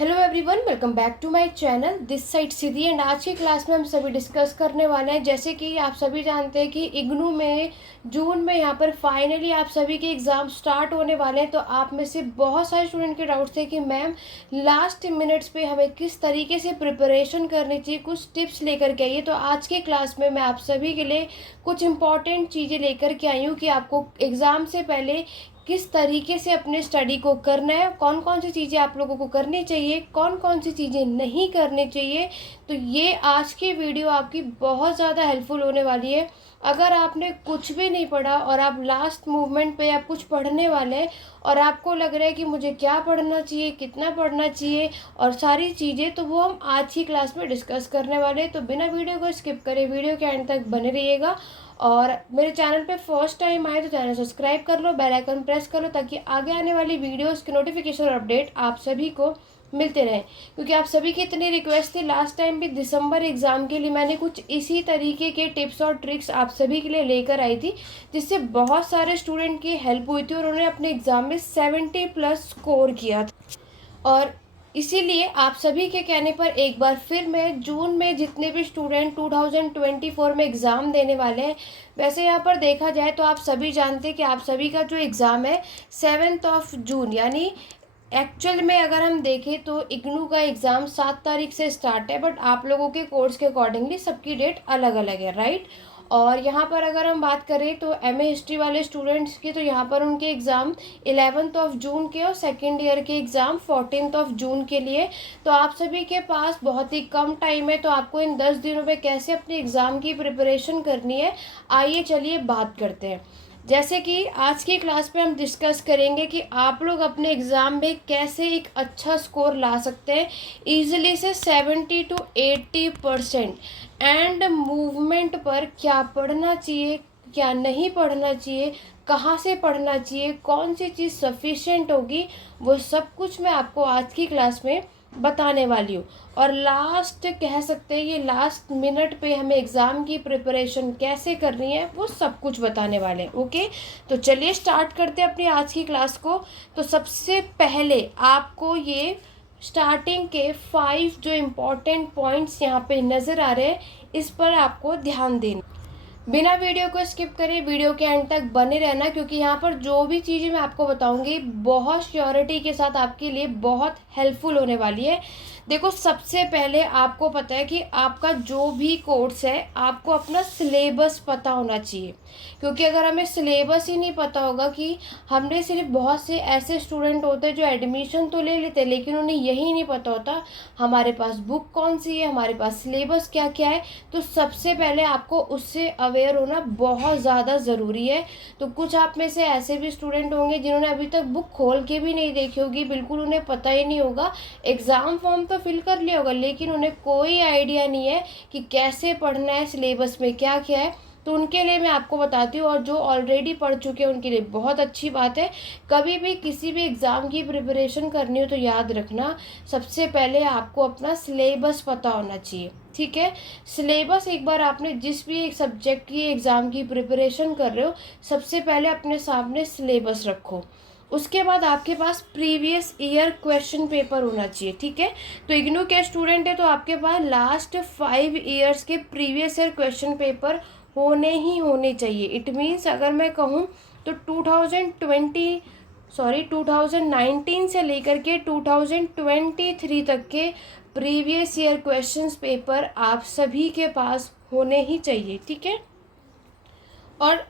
Hello everyone, welcome back to my channel this side Siddhi. And आज की class में हम सभी डिस्कस करने वाले हैं, जैसे कि आप सभी जानते हैं कि इग्नू में जून में यहाँ पर फाइनली आप सभी के एग्ज़ाम स्टार्ट होने वाले हैं। तो आप में से बहुत सारे स्टूडेंट के डाउट्स थे कि मैम लास्ट मिनट्स पे हमें किस तरीके से प्रिपरेशन करनी चाहिए, कुछ टिप्स लेकर के आइए। तो आज के क्लास में मैं आप सभी के लिए कुछ इंपॉर्टेंट चीज़ें लेकर के आई हूँ कि आपको एग्ज़ाम से पहले किस तरीके से अपने स्टडी को करना है, कौन कौन सी चीज़ें आप लोगों को करनी चाहिए, कौन कौन सी चीज़ें नहीं करनी चाहिए। तो ये आज की वीडियो आपकी बहुत ज़्यादा हेल्पफुल होने वाली है। अगर आपने कुछ भी नहीं पढ़ा और आप लास्ट मूवमेंट पे आप कुछ पढ़ने वाले हैं और आपको लग रहा है कि मुझे क्या पढ़ना चाहिए, कितना पढ़ना चाहिए और सारी चीज़ें, तो वो हम आज की क्लास में डिस्कस करने वाले हैं। तो बिना वीडियो को स्किप करे वीडियो के एंड तक बने रहिएगा। और मेरे चैनल पे फर्स्ट टाइम आए तो चैनल सब्सक्राइब कर लो, बेल आइकन प्रेस कर लो, ताकि आगे आने वाली वीडियोस की नोटिफिकेशन और अपडेट आप सभी को मिलते रहें। क्योंकि आप सभी की इतनी रिक्वेस्ट थी, लास्ट टाइम भी दिसंबर एग्ज़ाम के लिए मैंने कुछ इसी तरीके के टिप्स और ट्रिक्स आप सभी के लिए लेकर आई थी, जिससे बहुत सारे स्टूडेंट की हेल्प हुई थी और उन्होंने अपने एग्ज़ाम में 70+ स्कोर किया था। और इसीलिए आप सभी के कहने पर एक बार फिर मैं जून में जितने भी स्टूडेंट 2024 में एग्ज़ाम देने वाले हैं, वैसे यहाँ पर देखा जाए तो आप सभी जानते हैं कि आप सभी का जो एग्ज़ाम है 7 जून, यानी एक्चुअल में अगर हम देखें तो इग्नू का एग्ज़ाम 7 तारीख से स्टार्ट है, बट आप लोगों के कोर्स के अकॉर्डिंगली सबकी डेट अलग अलग है, राइट। और यहाँ पर अगर हम बात करें तो एमए हिस्ट्री वाले स्टूडेंट्स की, तो यहाँ पर उनके एग्ज़ाम 11 जून के और सेकेंड ईयर के एग्ज़ाम 14 जून के लिए। तो आप सभी के पास बहुत ही कम टाइम है, तो आपको इन 10 दिनों में कैसे अपने एग्ज़ाम की प्रिपरेशन करनी है, आइए चलिए बात करते हैं। जैसे कि आज की क्लास में हम डिस्कस करेंगे कि आप लोग अपने एग्ज़ाम में कैसे एक अच्छा स्कोर ला सकते हैं, ईजिली से 70 to 80%। एंड मूवमेंट पर क्या पढ़ना चाहिए, क्या नहीं पढ़ना चाहिए, कहाँ से पढ़ना चाहिए, कौन सी चीज़ सफिशेंट होगी, वो सब कुछ मैं आपको आज की क्लास में बताने वाली हूँ। और लास्ट कह सकते हैं, ये लास्ट मिनट पे हमें एग्ज़ाम की प्रिपरेशन कैसे करनी है वो सब कुछ बताने वाले हैं। ओके, तो चलिए स्टार्ट करते हैं अपनी आज की क्लास को। तो सबसे पहले आपको ये स्टार्टिंग के 5 जो इम्पोर्टेंट पॉइंट्स यहाँ पे नज़र आ रहे हैं, इस पर आपको ध्यान देना। बिना वीडियो को स्किप करे वीडियो के एंड तक बने रहना, क्योंकि यहाँ पर जो भी चीज़ें मैं आपको बताऊंगी बहुत श्योरिटी के साथ आपके लिए बहुत हेल्पफुल होने वाली है। देखो, सबसे पहले आपको पता है कि आपका जो भी कोर्स है, आपको अपना सिलेबस पता होना चाहिए। क्योंकि अगर हमें सिलेबस ही नहीं पता होगा, कि हमने सिर्फ बहुत से ऐसे स्टूडेंट होते हैं जो एडमिशन तो ले लेते हैं, लेकिन उन्हें यही नहीं पता होता हमारे पास बुक कौन सी है, हमारे पास सिलेबस क्या क्या है। तो सबसे पहले आपको उससे अवेयर होना बहुत ज़्यादा ज़रूरी है। तो कुछ आप में से ऐसे भी स्टूडेंट होंगे जिन्होंने अभी तक बुक खोल के भी नहीं देखी होगी, बिल्कुल उन्हें पता ही नहीं होगा। एग्ज़ाम फॉर्म तो फिल कर लिया होगा, लेकिन उन्हें कोई आइडिया नहीं है कि कैसे पढ़ना है, सिलेबस में क्या क्या है। तो उनके लिए मैं आपको बताती हूँ, और जो ऑलरेडी पढ़ चुके हैं उनके लिए बहुत अच्छी बात है। कभी भी किसी भी एग्ज़ाम की प्रिपरेशन करनी हो तो याद रखना, सबसे पहले आपको अपना सिलेबस पता होना चाहिए, ठीक है। सिलेबस एक बार आपने जिस भी एक सब्जेक्ट की एग्ज़ाम की प्रिपरेशन कर रहे हो, सबसे पहले अपने सामने सिलेबस रखो। उसके बाद आपके पास प्रीवियस ईयर क्वेश्चन पेपर होना चाहिए, ठीक है। तो इग्नू के स्टूडेंट है तो आपके पास लास्ट 5 ईयर्स के प्रीवियस ईयर क्वेश्चन पेपर होने ही होने चाहिए। इट मीन्स अगर मैं कहूँ तो 2019 से लेकर के 2023 तक के प्रीवियस ईयर क्वेश्चंस पेपर आप सभी के पास होने ही चाहिए, ठीक है। और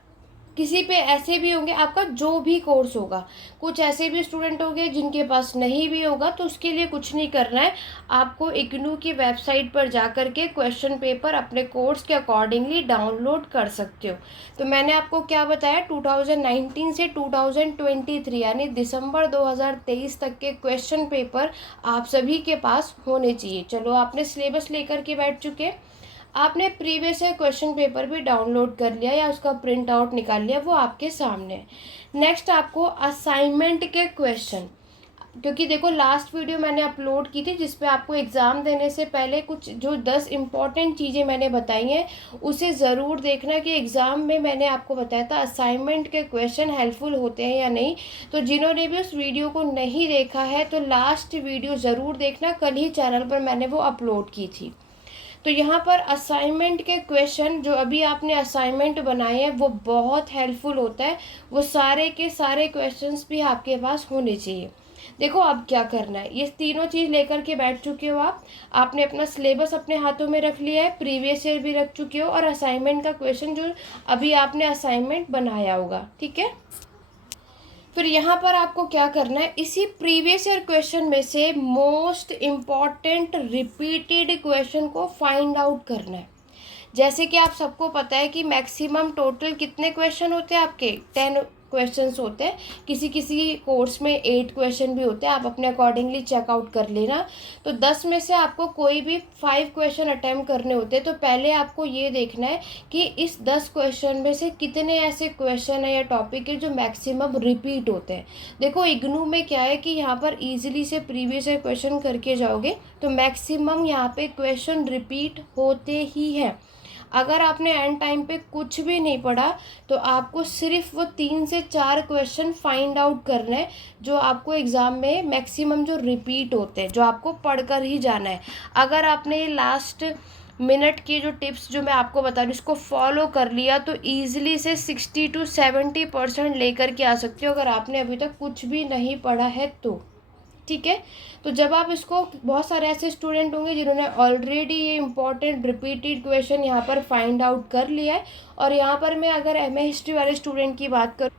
किसी पे ऐसे भी होंगे, आपका जो भी कोर्स होगा, कुछ ऐसे भी स्टूडेंट होंगे जिनके पास नहीं भी होगा, तो उसके लिए कुछ नहीं करना है। आपको इग्नू की वेबसाइट पर जा कर के क्वेश्चन पेपर अपने कोर्स के अकॉर्डिंगली डाउनलोड कर सकते हो। तो मैंने आपको क्या बताया, 2019 से 2023 यानी दिसंबर 2023 तक के क्वेश्चन पेपर आप सभी के पास होने चाहिए। चलो, आपने सिलेबस लेकर के बैठ चुके, आपने प्रीवियस ईयर क्वेश्चन पेपर भी डाउनलोड कर लिया या उसका प्रिंट आउट निकाल लिया, वो आपके सामने है। नेक्स्ट आपको असाइनमेंट के क्वेश्चन, क्योंकि देखो लास्ट वीडियो मैंने अपलोड की थी जिस पे आपको एग्ज़ाम देने से पहले कुछ जो 10 इम्पॉर्टेंट चीज़ें मैंने बताई हैं उसे ज़रूर देखना कि एग्ज़ाम में मैंने आपको बताया था असाइनमेंट के क्वेश्चन हेल्पफुल होते हैं या नहीं। तो जिन्होंने भी उस वीडियो को नहीं देखा है तो लास्ट वीडियो ज़रूर देखना, कल ही चैनल पर मैंने वो अपलोड की थी। तो यहाँ पर असाइनमेंट के क्वेश्चन जो अभी आपने असाइनमेंट बनाए हैं वो बहुत हेल्पफुल होता है, वो सारे के सारे क्वेश्चंस भी आपके पास होने चाहिए। देखो अब क्या करना है, ये तीनों चीज़ लेकर के बैठ चुके हो आप, आपने अपना सिलेबस अपने हाथों में रख लिया है, प्रीवियस ईयर भी रख चुके हो और असाइनमेंट का क्वेश्चन जो अभी आपने असाइनमेंट बनाया होगा, ठीक है। फिर यहाँ पर आपको क्या करना है, इसी प्रीवियस ईयर क्वेश्चन में से मोस्ट इम्पॉर्टेंट रिपीटेड क्वेश्चन को फाइंड आउट करना है। जैसे कि आप सबको पता है कि मैक्सिमम टोटल कितने क्वेश्चन होते हैं आपके, 10 क्वेश्चंस होते हैं, किसी किसी कोर्स में 8 क्वेश्चन भी होते हैं, आप अपने अकॉर्डिंगली चेकआउट कर लेना। तो 10 में से आपको कोई भी 5 क्वेश्चन अटैम्प्ट करने होते हैं, तो पहले आपको ये देखना है कि इस 10 क्वेश्चन में से कितने ऐसे क्वेश्चन है या टॉपिक है जो मैक्सिमम रिपीट होते हैं। देखो इग्नू में क्या है कि यहाँ पर ईजिली से प्रीवियस ईयर क्वेश्चन करके जाओगे तो मैक्सिमम यहाँ पे क्वेश्चन रिपीट होते ही हैं। अगर आपने एंड टाइम पे कुछ भी नहीं पढ़ा तो आपको सिर्फ वो 3 से 4 क्वेश्चन फाइंड आउट करना है जो आपको एग्ज़ाम में मैक्सिमम जो रिपीट होते हैं, जो आपको पढ़कर ही जाना है। अगर आपने लास्ट मिनट की जो टिप्स जो मैं आपको बता रही हूँ इसको फॉलो कर लिया तो ईजिली से 60 to 70% लेकर के आ सकते हो, अगर आपने अभी तक कुछ भी नहीं पढ़ा है तो, ठीक है। तो जब आप इसको, बहुत सारे ऐसे स्टूडेंट होंगे जिन्होंने ऑलरेडी ये इंपॉर्टेंट रिपीटेड क्वेश्चन यहाँ पर फाइंड आउट कर लिया है। और यहाँ पर मैं अगर एमए हिस्ट्री वाले स्टूडेंट की बात करूँ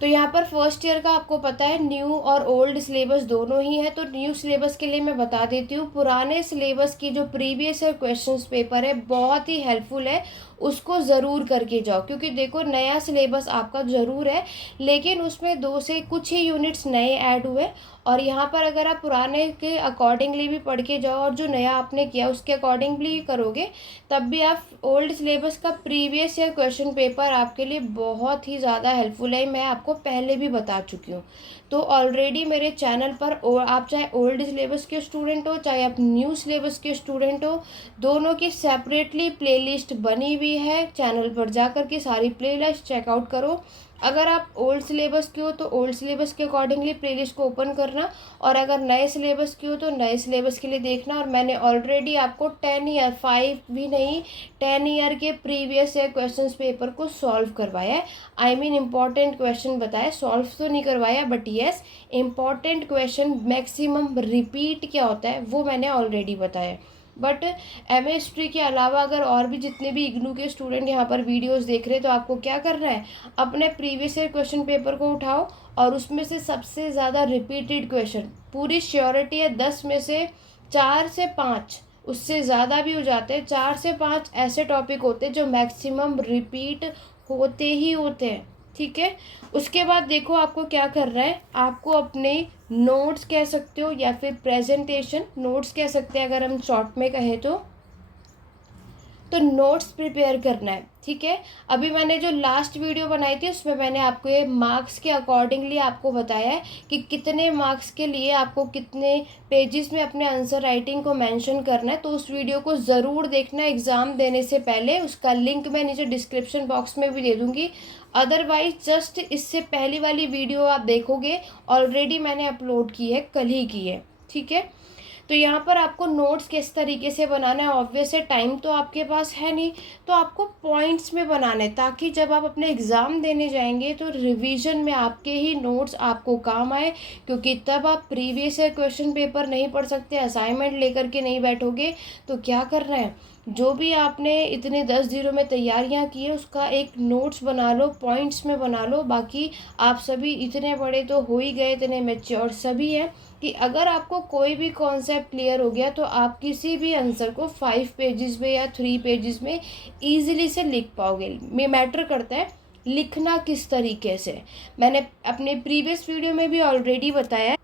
तो यहाँ पर फर्स्ट ईयर का आपको पता है न्यू और ओल्ड सिलेबस दोनों ही है। तो न्यू सिलेबस के लिए मैं बता देती हूँ, पुराने सिलेबस की जो प्रीवियस ईयर क्वेश्चंस पेपर है बहुत ही हेल्पफुल है, उसको ज़रूर करके जाओ। क्योंकि देखो नया सिलेबस आपका ज़रूर है लेकिन उसमें 2 से कुछ ही यूनिट्स नए ऐड हुए, और यहाँ पर अगर आप पुराने के अकॉर्डिंगली भी पढ़ के जाओ और जो नया आपने किया उसके अकॉर्डिंगली करोगे तब भी आप ओल्ड सिलेबस का प्रीवियस ईयर क्वेश्चन पेपर आपके लिए बहुत ही ज़्यादा हेल्पफुल है, मैं आपको पहले भी बता चुकी हूँ। तो ऑलरेडी मेरे चैनल पर आप चाहे ओल्ड सिलेबस के स्टूडेंट हो चाहे आप न्यू सिलेबस के स्टूडेंट हो, दोनों की सेपरेटली प्लेलिस्ट बनी हुई है, चैनल पर जा कर के सारी प्लेलिस्ट चेकआउट करो। अगर आप ओल्ड सिलेबस के हो तो ओल्ड सिलेबस के अकॉर्डिंगली प्लेलिस्ट को ओपन करना, और अगर नए सिलेबस की हो तो नए सिलेबस के लिए देखना। और मैंने ऑलरेडी आपको 10 ईयर 5 भी नहीं 10 ईयर के प्रीवियस ईयर क्वेश्चंस पेपर को सॉल्व करवाया है। आई मीन इम्पॉर्टेंट क्वेश्चन बताया, सॉल्व तो नहीं करवाया but yes important question maximum repeat क्या होता है वो मैंने ऑलरेडी बताया। बट एमए हिस्ट्री के अलावा अगर और भी जितने भी इग्नू के स्टूडेंट यहाँ पर वीडियोस देख रहे हैं तो आपको क्या करना है, अपने प्रीवियस ईयर क्वेश्चन पेपर को उठाओ और उसमें से सबसे ज़्यादा रिपीटेड क्वेश्चन, पूरी श्योरिटी है 10 में से 4 से 5, उससे ज़्यादा भी हो जाते हैं, 4 से 5 ऐसे टॉपिक होते हैं जो मैक्सिमम रिपीट होते ही होते हैं, ठीक है। उसके बाद देखो आपको क्या करना है, आपको अपने नोट्स कह सकते हो या फिर प्रेजेंटेशन नोट्स कह सकते हैं अगर हम शॉर्ट में कहें तो नोट्स प्रिपेयर करना है, ठीक है। अभी मैंने जो लास्ट वीडियो बनाई थी उसमें मैंने आपको ये मार्क्स के अकॉर्डिंगली आपको बताया है कि कितने मार्क्स के लिए आपको कितने पेजेस में अपने आंसर राइटिंग को मेंशन करना है। तो उस वीडियो को ज़रूर देखना एग्ज़ाम देने से पहले, उसका लिंक मैं नीचे डिस्क्रिप्शन बॉक्स में भी दे दूँगी। अदरवाइज जस्ट इससे पहली वाली वीडियो आप देखोगे ऑलरेडी मैंने अपलोड की है, कल ही की है, ठीक है। तो यहाँ पर आपको नोट्स किस तरीके से बनाना है, ऑब्वियस है टाइम तो आपके पास है नहीं तो आपको पॉइंट्स में बनाना है, ताकि जब आप अपने एग्ज़ाम देने जाएंगे तो रिवीजन में आपके ही नोट्स आपको काम आए। क्योंकि तब आप प्रीवियस ईयर क्वेश्चन पेपर नहीं पढ़ सकते, असाइनमेंट लेकर के नहीं बैठोगे तो क्या करना है, जो भी आपने इतने 10 दिनों में तैयारियां की है उसका एक नोट्स बना लो, पॉइंट्स में बना लो। बाकी आप सभी इतने बड़े तो हो ही गए, इतने मैच्योर सभी हैं कि अगर आपको कोई भी कॉन्सेप्ट क्लियर हो गया तो आप किसी भी आंसर को 5 पेजेस में या 3 पेजेस में ईजिली से लिख पाओगे। में मैटर करता है लिखना किस तरीके से। मैंने अपने प्रीवियस वीडियो में भी ऑलरेडी बताया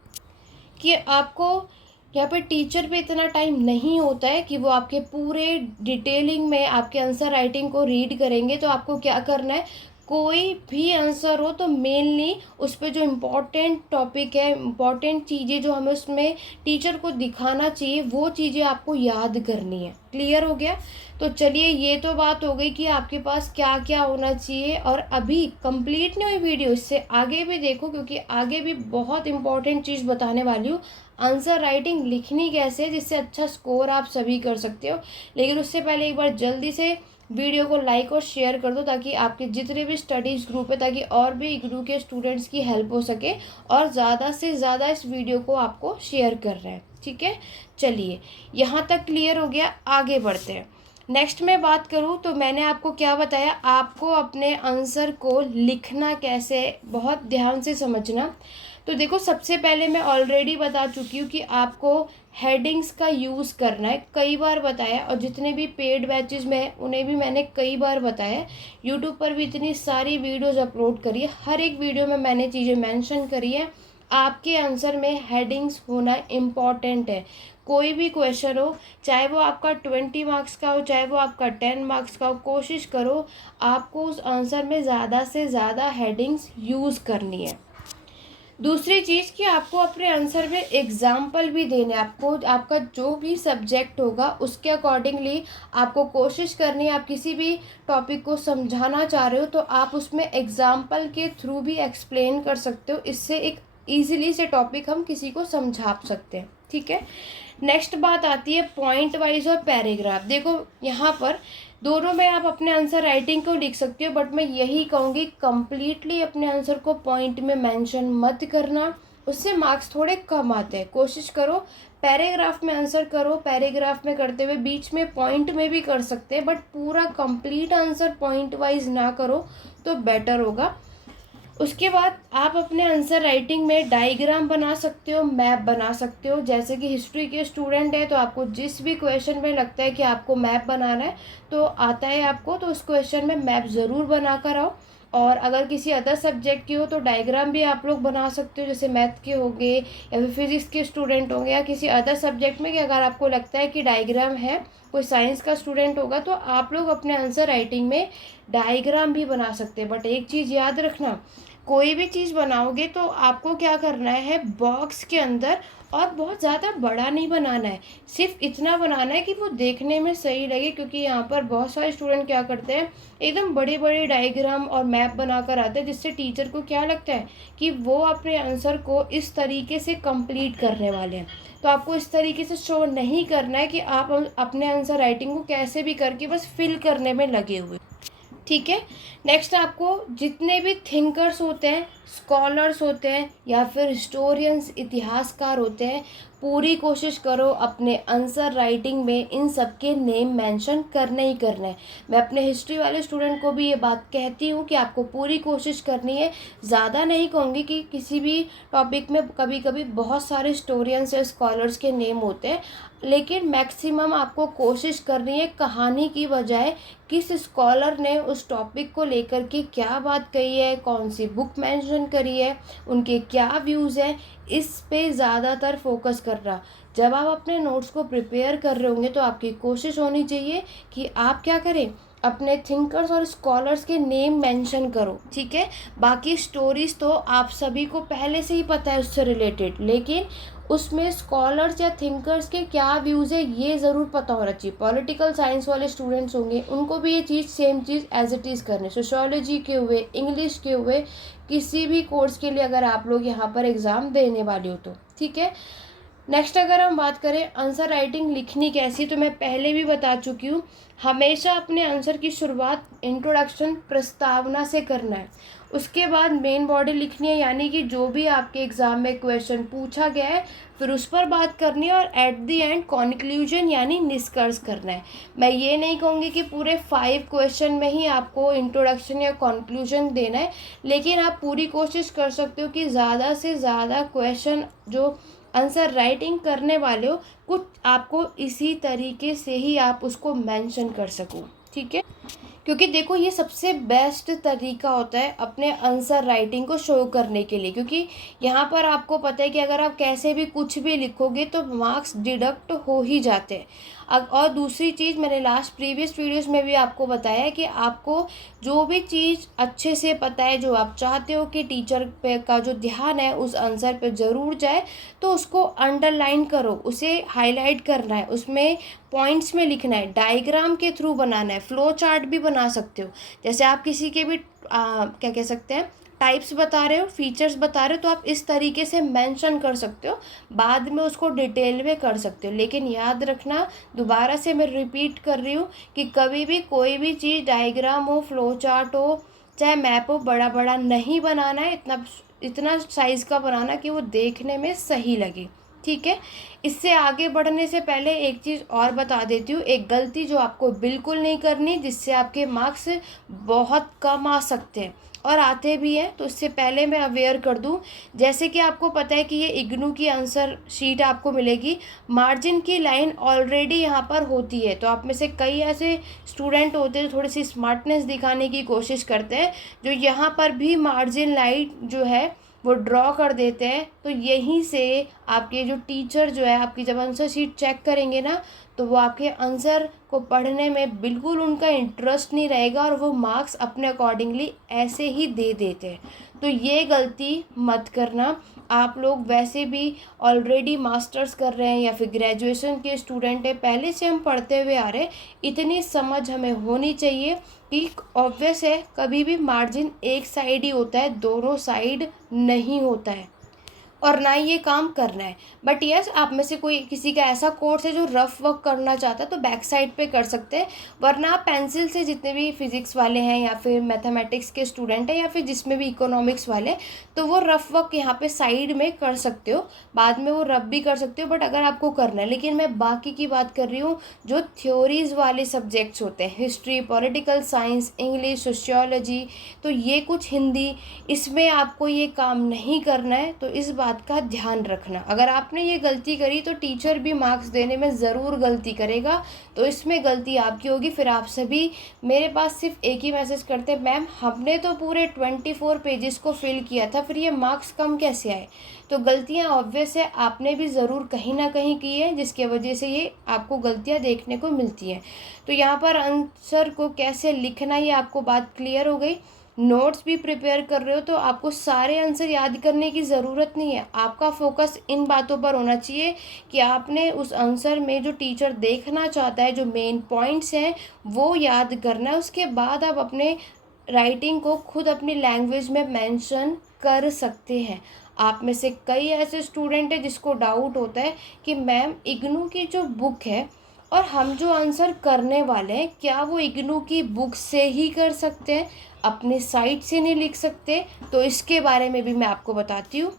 कि आपको यहाँ पे टीचर पे इतना टाइम नहीं होता है कि वो आपके पूरे डिटेलिंग में आपके आंसर राइटिंग को रीड करेंगे। तो आपको क्या करना है, कोई भी आंसर हो तो मेनली उस पे जो इम्पोर्टेंट टॉपिक है, इम्पोर्टेंट चीज़ें जो हमें उसमें टीचर को दिखाना चाहिए, वो चीज़ें आपको याद करनी है। क्लियर हो गया? तो चलिए, ये तो बात हो गई कि आपके पास क्या क्या होना चाहिए। और अभी कंप्लीट नहीं हुई वीडियो, इससे आगे भी देखो, क्योंकि आगे भी बहुत इंपॉर्टेंट चीज़ बताने वाली हूँ। आंसर राइटिंग लिखनी कैसे है जिससे अच्छा स्कोर आप सभी कर सकते हो। लेकिन उससे पहले एक बार जल्दी से वीडियो को लाइक और शेयर कर दो, ताकि आपके जितने भी स्टडीज़ ग्रुप है, ताकि और भी इग्नू के स्टूडेंट्स की हेल्प हो सके। और ज़्यादा से ज़्यादा इस वीडियो को आपको शेयर कर रहे हैं, ठीक है। चलिए, यहाँ तक क्लियर हो गया, आगे बढ़ते हैं। नेक्स्ट मैं बात करूँ तो मैंने आपको क्या बताया, आपको अपने आंसर को लिखना कैसे, बहुत ध्यान से समझना। तो देखो, सबसे पहले मैं ऑलरेडी बता चुकी हूँ कि आपको हेडिंग्स का यूज़ करना है, कई बार बताया। और जितने भी पेड बैचेस में हैं उन्हें भी मैंने कई बार बताया। यूट्यूब पर भी इतनी सारी वीडियोस अपलोड करी है, हर एक वीडियो में मैंने चीज़ें मेंशन करी है। आपके आंसर में हेडिंग्स होना इम्पॉर्टेंट है। कोई भी क्वेश्चन हो, चाहे वो आपका 20 मार्क्स का हो, चाहे वो आपका 10 मार्क्स का हो, कोशिश करो आपको उस आंसर में ज़्यादा से ज़्यादा हेडिंग्स यूज़ करनी है। दूसरी चीज़ कि आपको अपने आंसर में एग्जाम्पल भी देने, आपको आपका जो भी सब्जेक्ट होगा उसके अकॉर्डिंगली आपको कोशिश करनी है। आप किसी भी टॉपिक को समझाना चाह रहे हो तो आप उसमें एग्जाम्पल के थ्रू भी एक्सप्लेन कर सकते हो। इससे एक ईजिली से टॉपिक हम किसी को समझा सकते हैं, ठीक है। नेक्स्ट बात आती है पॉइंट वाइज और पैराग्राफ। देखो, यहाँ पर दोनों में आप अपने आंसर राइटिंग को लिख सकते हो, बट मैं यही कहूँगी कंप्लीटली अपने आंसर को पॉइंट में मेंशन मत करना, उससे मार्क्स थोड़े कम आते हैं। कोशिश करो पैराग्राफ में आंसर करो, पैराग्राफ में करते हुए बीच में पॉइंट में भी कर सकते हैं, बट पूरा कंप्लीट आंसर पॉइंट वाइज ना करो तो बेटर होगा। उसके बाद आप अपने आंसर राइटिंग में डायग्राम बना सकते हो, मैप बना सकते हो। जैसे कि हिस्ट्री के स्टूडेंट है तो आपको जिस भी क्वेश्चन में लगता है कि आपको मैप बनाना है तो आता है आपको, तो उस क्वेश्चन में मैप ज़रूर बना कर आओ। और अगर किसी अदर सब्जेक्ट की हो तो डायग्राम भी आप लोग बना सकते हो, जैसे मैथ के होंगे या फिर फिजिक्स के स्टूडेंट होंगे या किसी अदर सब्जेक्ट में, कि अगर आपको लगता है कि डायग्राम है, कोई साइंस का स्टूडेंट होगा तो आप लोग अपने आंसर राइटिंग में डायग्राम भी बना सकते हैं। बट एक चीज़ याद रखना, कोई भी चीज़ बनाओगे तो आपको क्या करना है, बॉक्स के अंदर, और बहुत ज़्यादा बड़ा नहीं बनाना है, सिर्फ इतना बनाना है कि वो देखने में सही लगे। क्योंकि यहाँ पर बहुत सारे स्टूडेंट क्या करते हैं, एकदम बड़े बड़े डायग्राम और मैप बनाकर आते हैं, जिससे टीचर को क्या लगता है कि वो अपने आंसर को इस तरीके से कंप्लीट करने वाले हैं। तो आपको इस तरीके से शो नहीं करना है कि आप अपने आंसर राइटिंग को कैसे भी करके बस फिल करने में लगे हुए, ठीक है। नेक्स्ट, आपको जितने भी थिंकर्स होते हैं, स्कॉलर्स होते हैं या फिर हिस्टोरियंस, इतिहासकार होते हैं, पूरी कोशिश करो अपने आंसर राइटिंग में इन सब के नेम मेंशन करने ही करने हैं। मैं अपने हिस्ट्री वाले स्टूडेंट को भी ये बात कहती हूँ कि आपको पूरी कोशिश करनी है। ज़्यादा नहीं कहूँगी कि किसी भी टॉपिक में कभी कभी बहुत सारे हिस्टोरियंस या स्कॉलर्स के नेम होते हैं, लेकिन मैक्सिमम आपको कोशिश करनी है कहानी की बजाय किस स्कॉलर ने उस टॉपिक को लेकर के क्या बात कही है, कौन सी बुक मेंशन करी है, उनके क्या व्यूज़ हैं, इस पे ज़्यादातर फोकस करना। जब आप अपने नोट्स को प्रिपेयर कर रहे होंगे तो आपकी कोशिश होनी चाहिए कि आप क्या करें, अपने थिंकर्स और स्कॉलर्स के नेम मेंशन करो, ठीक है। बाकी स्टोरीज तो आप सभी को पहले से ही पता है उससे रिलेटेड, लेकिन उसमें स्कॉलर्स या थिंकर्स के क्या व्यूज़ है ये ज़रूर पता होना चाहिए। पॉलिटिकल साइंस वाले स्टूडेंट्स होंगे उनको भी ये चीज़ सेम चीज़ एज इट इज़ करनी। सोशियोलॉजी के हुए, इंग्लिश के हुए, किसी भी कोर्स के लिए अगर आप लोग यहाँ पर एग्ज़ाम देने वाले हो तो, ठीक है। नेक्स्ट, अगर हम बात करें आंसर राइटिंग लिखनी कैसी, तो मैं पहले भी बता चुकी हूँ, हमेशा अपने आंसर की शुरुआत इंट्रोडक्शन, प्रस्तावना से करना है। उसके बाद मेन बॉडी लिखनी है, यानी कि जो भी आपके एग्ज़ाम में क्वेश्चन पूछा गया है फिर उस पर बात करनी है, और एट द एंड कॉन्क्लूजन यानी निष्कर्ष करना है। मैं ये नहीं कहूँगी कि पूरे 5 क्वेश्चन में ही आपको इंट्रोडक्शन या कॉन्क्लूजन देना है, लेकिन आप पूरी कोशिश कर सकते हो कि ज़्यादा से ज़्यादा क्वेश्चन जो आंसर राइटिंग करने वाले हो कुछ आपको इसी तरीके से ही आप उसको मेंशन कर सको, ठीक है। क्योंकि देखो ये सबसे बेस्ट तरीका होता है अपने आंसर राइटिंग को शो करने के लिए, क्योंकि यहाँ पर आपको पता है कि अगर आप कैसे भी कुछ भी लिखोगे तो मार्क्स डिडक्ट हो ही जाते हैं। अब और दूसरी चीज़, मैंने लास्ट प्रीवियस वीडियोस में भी आपको बताया है कि आपको जो भी चीज़ अच्छे से पता है, जो आप चाहते हो कि टीचर पे का जो ध्यान है उस आंसर पे ज़रूर जाए, तो उसको अंडरलाइन करो, उसे हाईलाइट करना है, उसमें पॉइंट्स में लिखना है, डायग्राम के थ्रू बनाना है, फ्लो चार्ट भी बना सकते हो। जैसे आप किसी के भी क्या कह सकते हैं, टाइप्स बता रहे हो, फीचर्स बता रहे हो, तो आप इस तरीके से मेंशन कर सकते हो, बाद में उसको डिटेल में कर सकते हो। लेकिन याद रखना, दोबारा से मैं रिपीट कर रही हूँ कि कभी भी कोई भी चीज़, डायग्राम हो, फ्लो चार्ट हो, चाहे मैप हो, बड़ा बड़ा नहीं बनाना है, इतना इतना साइज़ का बनाना कि वो देखने में सही लगे। ठीक है। इससे आगे बढ़ने से पहले एक चीज़ और बता देती हूँ, एक गलती जो आपको बिल्कुल नहीं करनी, जिससे आपके मार्क्स बहुत कम आ सकते हैं और आते भी हैं। तो इससे पहले मैं अवेयर कर दूं, जैसे कि आपको पता है कि ये इग्नू की आंसर शीट आपको मिलेगी, मार्जिन की लाइन ऑलरेडी यहाँ पर होती है। तो आप में से कई ऐसे स्टूडेंट होते हैं जो थोड़ी सी स्मार्टनेस दिखाने की कोशिश करते हैं, जो यहाँ पर भी मार्जिन लाइन जो है वो ड्रॉ कर देते हैं। तो यहीं से आपके जो टीचर जो है, आपकी जब आंसर शीट चेक करेंगे ना, तो वो आपके आंसर को पढ़ने में बिल्कुल उनका इंटरेस्ट नहीं रहेगा और वो मार्क्स अपने अकॉर्डिंगली ऐसे ही दे देते हैं। तो ये गलती मत करना। आप लोग वैसे भी ऑलरेडी मास्टर्स कर रहे हैं या फिर ग्रेजुएशन के स्टूडेंट हैं, पहले से हम पढ़ते हुए आ रहे हैं, इतनी समझ हमें होनी चाहिए कि ऑब्वियस है कभी भी मार्जिन एक साइड ही होता है, दोनों साइड नहीं होता है, और ना ही ये काम करना है। बट यस, आप में से कोई किसी का ऐसा कोर्स है जो रफ वर्क करना चाहता है तो बैक साइड पे कर सकते हैं, वरना आप पेंसिल से, जितने भी फिजिक्स वाले हैं या फिर मैथमेटिक्स के स्टूडेंट हैं या फिर जिसमें भी इकोनॉमिक्स वाले, तो वो रफ वर्क यहाँ पे साइड में कर सकते हो, बाद में वो रफ भी कर सकते हो, बट अगर आपको करना है। लेकिन मैं बाकी की बात कर रही हूँ, जो थ्योरीज वाले सब्जेक्ट्स होते हैं, history, political science, English, sociology, तो ये कुछ हिंदी, इसमें आपको ये काम नहीं करना है। तो इस बात का ध्यान रखना, अगर आपने ये गलती करी तो टीचर भी मार्क्स देने में ज़रूर गलती करेगा, तो इसमें गलती आपकी होगी। फिर आप सभी मेरे पास सिर्फ एक ही मैसेज करते हैं, मैम हमने तो पूरे 24 पेजेस को फिल किया था, फिर ये मार्क्स कम कैसे आए। तो गलतियां ऑब्वियस है, आपने भी ज़रूर कहीं ना कहीं की है, जिसके वजह से ये आपको गलतियां देखने को मिलती हैं। तो यहाँ पर आंसर को कैसे लिखना, ये आपको बात क्लियर हो गई। नोट्स भी प्रिपेयर कर रहे हो तो आपको सारे आंसर याद करने की ज़रूरत नहीं है, आपका फोकस इन बातों पर होना चाहिए कि आपने उस आंसर में जो टीचर देखना चाहता है, जो मेन पॉइंट्स हैं, वो याद करना है। उसके बाद आप अपने राइटिंग को खुद अपनी लैंग्वेज में मेंशन कर सकते हैं। आप में से कई ऐसे स्टूडेंट हैं जिसको डाउट होता है कि मैम इग्नू की जो बुक है और हम जो आंसर करने वाले हैं, क्या वो इग्नू की बुक से ही कर सकते हैं, अपने साइट से नहीं लिख सकते? तो इसके बारे में भी मैं आपको बताती हूँ।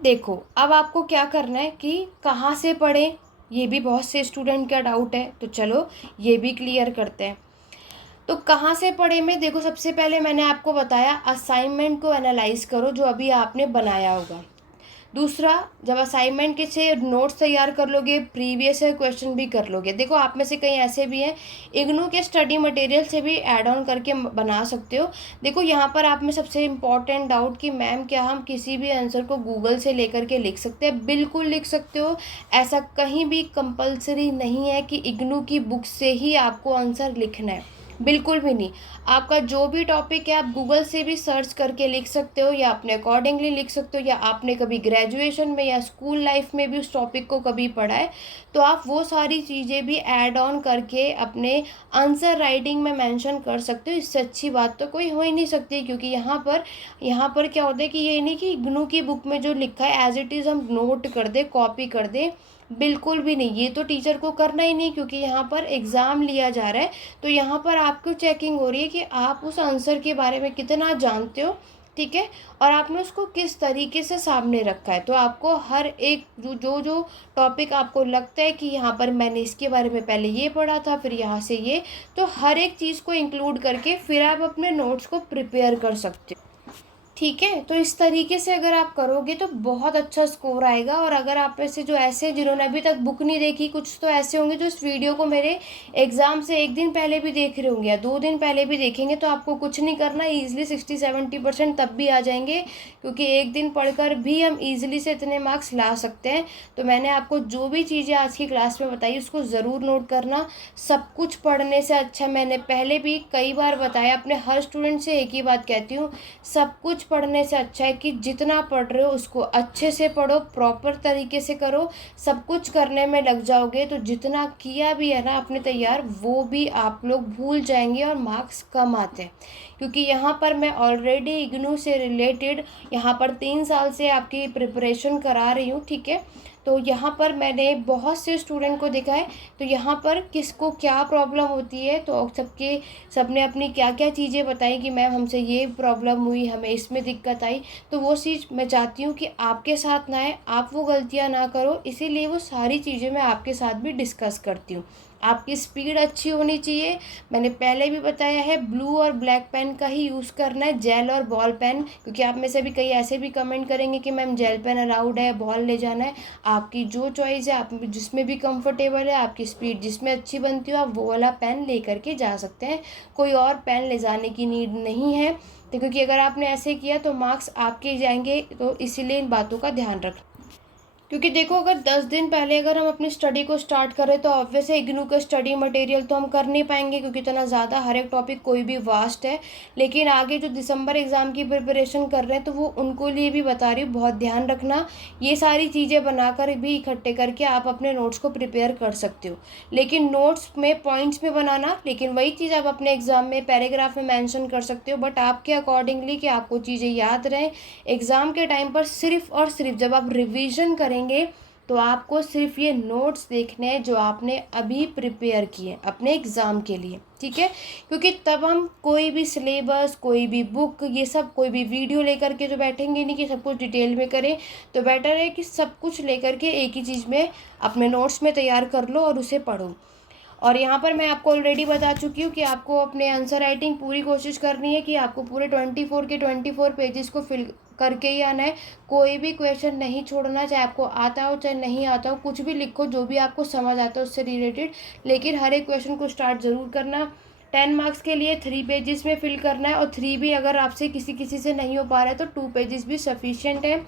देखो, अब आपको क्या करना है कि कहाँ से पढ़ें, ये भी बहुत से स्टूडेंट का डाउट है, तो चलो ये भी क्लियर करते हैं। तो कहाँ से पढ़े में, देखो सबसे पहले मैंने आपको बताया असाइनमेंट को एनालाइज करो जो अभी आपने बनाया होगा। दूसरा, जब असाइनमेंट के से नोट्स तैयार कर लोगे, प्रीवियस ईयर क्वेश्चन भी कर लोगे। देखो आप में से कई ऐसे भी हैं, इग्नू के स्टडी मटेरियल से भी ऐड ऑन करके बना सकते हो। देखो यहाँ पर आप में सबसे इम्पॉर्टेंट डाउट कि मैम क्या हम किसी भी आंसर को गूगल से लेकर के लिख सकते हैं? बिल्कुल लिख सकते हो, ऐसा कहीं भी कंपलसरी नहीं है कि इग्नू की बुक से ही आपको आंसर लिखना है, बिल्कुल भी नहीं। आपका जो भी टॉपिक है आप गूगल से भी सर्च करके लिख सकते हो, या अपने अकॉर्डिंगली लिख सकते हो, या आपने कभी ग्रेजुएशन में या स्कूल लाइफ में भी उस टॉपिक को कभी पढ़ा है तो आप वो सारी चीज़ें भी ऐड ऑन करके अपने आंसर राइटिंग में मेंशन कर सकते हो। इससे अच्छी बात तो कोई हो ही नहीं सकती, क्योंकि यहाँ पर क्या होता है कि ये नहीं कि इग्नू की बुक में जो लिखा है एज इट इज़ हम नोट कर दें, कॉपी कर दें, बिल्कुल भी नहीं। ये तो टीचर को करना ही नहीं, क्योंकि यहाँ पर एग्ज़ाम लिया जा रहा है। तो यहाँ पर आपको चेकिंग हो रही है कि आप उस आंसर के बारे में कितना जानते हो, ठीक है, और आपने उसको किस तरीके से सामने रखा है। तो आपको हर एक जो टॉपिक आपको लगता है कि यहाँ पर मैंने इसके बारे में पहले ये पढ़ा था, फिर यहाँ से ये, तो हर एक चीज़ को इंक्लूड करके फिर आप अपने नोट्स को प्रिपेयर कर सकते हो। ठीक है, तो इस तरीके से अगर आप करोगे तो बहुत अच्छा स्कोर आएगा। और अगर आप में से जो ऐसे जिन्होंने अभी तक बुक नहीं देखी, कुछ तो ऐसे होंगे जो इस वीडियो को मेरे एग्ज़ाम से एक दिन पहले भी देख रहे होंगे या 2 दिन पहले भी देखेंगे, तो आपको कुछ नहीं करना, ईजिली 60-70% तब भी आ जाएंगे, क्योंकि एक दिन पढ़कर भी हम ईजिली से इतने मार्क्स ला सकते हैं। तो मैंने आपको जो भी चीज़ें आज की क्लास में बताई उसको ज़रूर नोट करना। सब कुछ पढ़ने से अच्छा, मैंने पहले भी कई बार बताया, अपने हर स्टूडेंट से एक ही बात कहती हूँ, सब कुछ पढ़ने से अच्छा है कि जितना पढ़ रहे हो उसको अच्छे से पढ़ो, प्रॉपर तरीके से करो। सब कुछ करने में लग जाओगे तो जितना किया भी है ना आपने तैयार, वो भी आप लोग भूल जाएंगे और मार्क्स कम आते हैं। क्योंकि यहाँ पर मैं ऑलरेडी इग्नू से रिलेटेड यहाँ पर 3 साल से आपकी प्रिपरेशन करा रही हूँ, ठीक है। तो यहाँ पर मैंने बहुत से स्टूडेंट को देखा है, तो यहाँ पर किसको क्या प्रॉब्लम होती है, तो सबने अपनी क्या क्या चीज़ें बताई कि मैम हमसे ये प्रॉब्लम हुई, हमें इसमें दिक्कत आई। तो वो चीज़ मैं चाहती हूँ कि आपके साथ ना आए, आप वो गलतियाँ ना करो, इसीलिए वो सारी चीज़ें मैं आपके साथ भी डिस्कस करती हूँ। आपकी स्पीड अच्छी होनी चाहिए। मैंने पहले भी बताया है, ब्लू और ब्लैक पेन का ही यूज़ करना है, जेल और बॉल पेन, क्योंकि आप में से भी कई ऐसे भी कमेंट करेंगे कि मैम जेल पेन अलाउड है, बॉल ले जाना है। आपकी जो चॉइस है, आप जिसमें भी कंफर्टेबल है, आपकी स्पीड जिसमें अच्छी बनती हो, आप वो वाला पेन ले करके जा सकते हैं। कोई और पेन ले जाने की नीड नहीं है, तो क्योंकि अगर आपने ऐसे किया तो मार्क्स आपके जाएंगे, तो इसीलिए इन बातों का ध्यान रखना। क्योंकि देखो, अगर 10 दिन पहले अगर हम अपनी स्टडी को स्टार्ट करें तो ऑब्वियस है इग्नू का स्टडी मटेरियल तो हम कर नहीं पाएंगे, क्योंकि इतना ज़्यादा हर एक टॉपिक कोई भी वास्ट है। लेकिन आगे जो दिसंबर एग्ज़ाम की प्रिपरेशन कर रहे हैं तो वो उनको लिए भी बता रही हूँ, बहुत ध्यान रखना। ये सारी चीज़ें बनाकर भी इकट्ठे करके आप अपने नोट्स को प्रिपेयर कर सकते हो, लेकिन नोट्स में पॉइंट्स में बनाना, लेकिन वही चीज़ आप अपने एग्ज़ाम में पैराग्राफ में मेंशन कर सकते हो, बट आपके अकॉर्डिंगली कि आपको चीज़ें याद रहें। एग्ज़ाम के टाइम पर सिर्फ और सिर्फ जब आप रिवीजन करेंगे तो आपको सिर्फ ये नोट्स देखने हैं जो आपने अभी प्रिपेयर किए अपने एग्ज़ाम के लिए, ठीक है। क्योंकि तब हम कोई भी सिलेबस, कोई भी बुक, ये सब कोई भी वीडियो लेकर के तो बैठेंगे नहीं कि सब कुछ डिटेल में करें। तो बेटर है कि सब कुछ लेकर के एक ही चीज़ में अपने नोट्स में तैयार कर लो और उसे पढ़ो। और यहाँ पर मैं आपको ऑलरेडी बता चुकी हूँ कि आपको अपने आंसर राइटिंग पूरी कोशिश करनी है कि आपको पूरे 24 पेजेस को फिल करके ही आना है। कोई भी क्वेश्चन नहीं छोड़ना, चाहे आपको आता हो चाहे नहीं आता हो, कुछ भी लिखो जो भी आपको समझ आता है उससे रिलेटेड, लेकिन हर एक क्वेश्चन को स्टार्ट ज़रूर करना। 10 मार्क्स के लिए 3 पेजेस में फिल करना है, और 3 भी अगर आपसे किसी से नहीं हो पा रहा है तो 2 पेजेस भी सफिशिएंट है।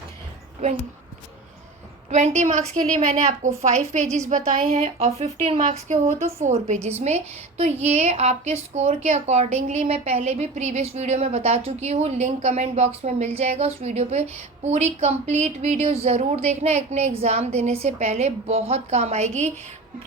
20 मार्क्स के लिए मैंने आपको 5 पेजेस बताए हैं, और 15 मार्क्स के हो तो 4 पेजेस में। तो ये आपके स्कोर के अकॉर्डिंगली मैं पहले भी प्रीवियस वीडियो में बता चुकी हूँ, लिंक कमेंट बॉक्स में मिल जाएगा। उस वीडियो पे पूरी कंप्लीट वीडियो ज़रूर देखना, अपने एग्ज़ाम देने से पहले बहुत काम आएगी।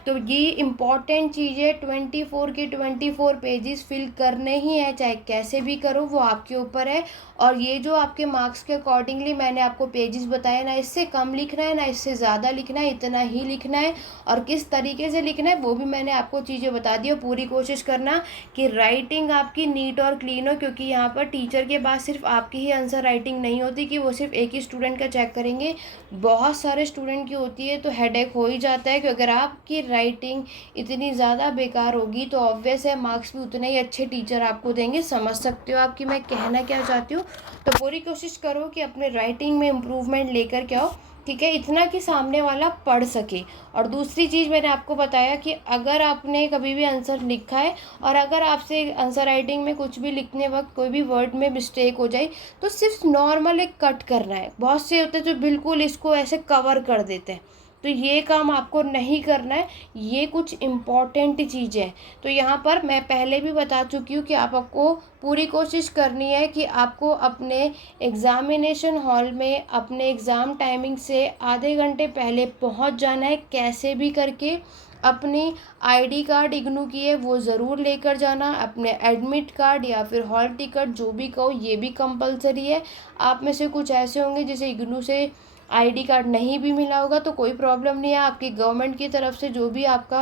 तो ये इम्पॉर्टेंट चीज़ है, 24 के 24 पेजेस फिल करने ही है, चाहे कैसे भी करो, वो आपके ऊपर है। और ये जो आपके मार्क्स के अकॉर्डिंगली मैंने आपको पेजेस बताए, ना इससे कम लिखना है ना इससे ज़्यादा लिखना है, इतना ही लिखना है। और किस तरीके से लिखना है वो भी मैंने आपको चीज़ें बता दी। और पूरी कोशिश करना कि राइटिंग आपकी नीट और क्लीन हो, क्योंकि यहाँ पर टीचर के पास सिर्फ आपकी ही आंसर राइटिंग नहीं होती कि वो सिर्फ एक ही स्टूडेंट का चेक करेंगे, बहुत सारे स्टूडेंट की होती है। तो हेडेक हो ही जाता है कि अगर आपकी राइटिंग इतनी ज़्यादा बेकार होगी तो ऑब्वियस है मार्क्स भी उतने ही अच्छे टीचर आपको देंगे। समझ सकते हो आपकी मैं कहना क्या चाहती हूँ। तो पूरी कोशिश करो कि अपने राइटिंग में इम्प्रूवमेंट लेकर के आओ, ठीक है, इतना कि सामने वाला पढ़ सके। और दूसरी चीज़ मैंने आपको बताया कि अगर आपने कभी भी आंसर लिखा है और अगर आपसे आंसर राइटिंग में कुछ भी लिखने वक्त कोई भी वर्ड में मिस्टेक हो जाए तो सिर्फ नॉर्मल एक कट करना है। बहुत से होते हैं जो बिल्कुल इसको ऐसे कवर कर देते हैं, तो ये काम आपको नहीं करना है, ये कुछ इम्पॉर्टेंट चीज़ है। तो यहाँ पर मैं पहले भी बता चुकी हूँ कि आपको पूरी कोशिश करनी है कि आपको अपने एग्ज़ामिनेशन हॉल में अपने एग्ज़ाम टाइमिंग से आधे घंटे पहले पहुँच जाना है, कैसे भी करके। अपनी आईडी कार्ड इग्नू की है वो ज़रूर लेकर जाना, अपने एडमिट कार्ड या फिर हॉल टिकट जो भी कहो, ये भी कंपलसरी है। आप में से कुछ ऐसे होंगे जिसे इग्नू से आईडी कार्ड नहीं भी मिला होगा, तो कोई प्रॉब्लम नहीं है, आपकी गवर्नमेंट की तरफ से जो भी आपका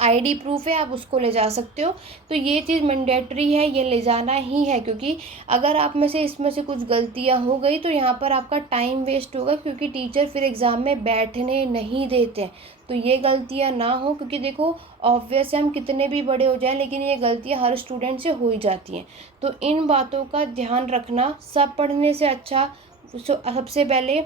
आईडी प्रूफ है, आप उसको ले जा सकते हो। तो ये चीज़ मैंडेटरी है, ये ले जाना ही है, क्योंकि अगर आप में से इसमें से कुछ गलतियाँ हो गई तो यहाँ पर आपका टाइम वेस्ट होगा, क्योंकि टीचर फिर एग्ज़ाम में बैठने नहीं देते हैं। तो ये गलतियाँ ना हो, क्योंकि देखो ऑब्वियस है, हम कितने भी बड़े हो जाएं लेकिन ये गलतियाँ हर स्टूडेंट से हो ही जाती हैं। तो इन बातों का ध्यान रखना। सब पढ़ने से अच्छा सबसे पहले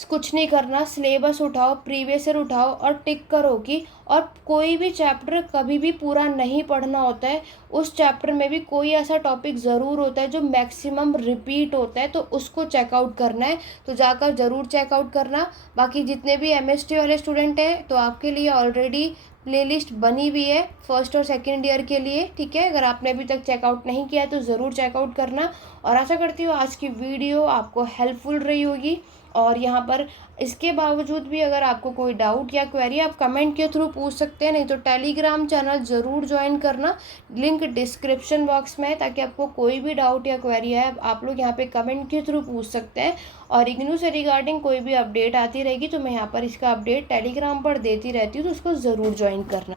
कुछ नहीं करना, सिलेबस उठाओ, प्रीवियस ईयर उठाओ और टिक करो कि, और कोई भी चैप्टर कभी भी पूरा नहीं पढ़ना होता है। उस चैप्टर में भी कोई ऐसा टॉपिक ज़रूर होता है जो मैक्सिमम रिपीट होता है, तो उसको चेकआउट करना है। तो जाकर ज़रूर चेकआउट करना। बाकी जितने भी एमएसटी वाले स्टूडेंट हैं, तो आपके लिए ऑलरेडी प्लेलिस्ट बनी हुई है फर्स्ट और सेकेंड ईयर के लिए, ठीक है। अगर आपने अभी तक चेकआउट नहीं किया है तो ज़रूर चेकआउट करना। और आशा करती हूँ आज की वीडियो आपको हेल्पफुल रही होगी। और यहाँ पर इसके बावजूद भी अगर आपको कोई डाउट या क्वेरी, आप कमेंट के थ्रू पूछ सकते हैं, नहीं तो टेलीग्राम चैनल ज़रूर ज्वाइन करना, लिंक डिस्क्रिप्शन बॉक्स में है, ताकि आपको कोई भी डाउट या क्वेरी है आप लोग यहाँ पे कमेंट के थ्रू पूछ सकते हैं। और इग्नू से रिगार्डिंग कोई भी अपडेट आती रहेगी तो मैं यहाँ पर इसका अपडेट टेलीग्राम पर देती रहती हूँ, तो उसको ज़रूर ज्वाइन करना।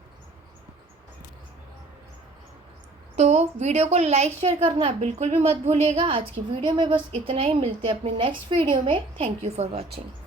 तो वीडियो को लाइक शेयर करना बिल्कुल भी मत भूलिएगा। आज की वीडियो में बस इतना ही, मिलते हैं अपने नेक्स्ट वीडियो में। Thank you for watching.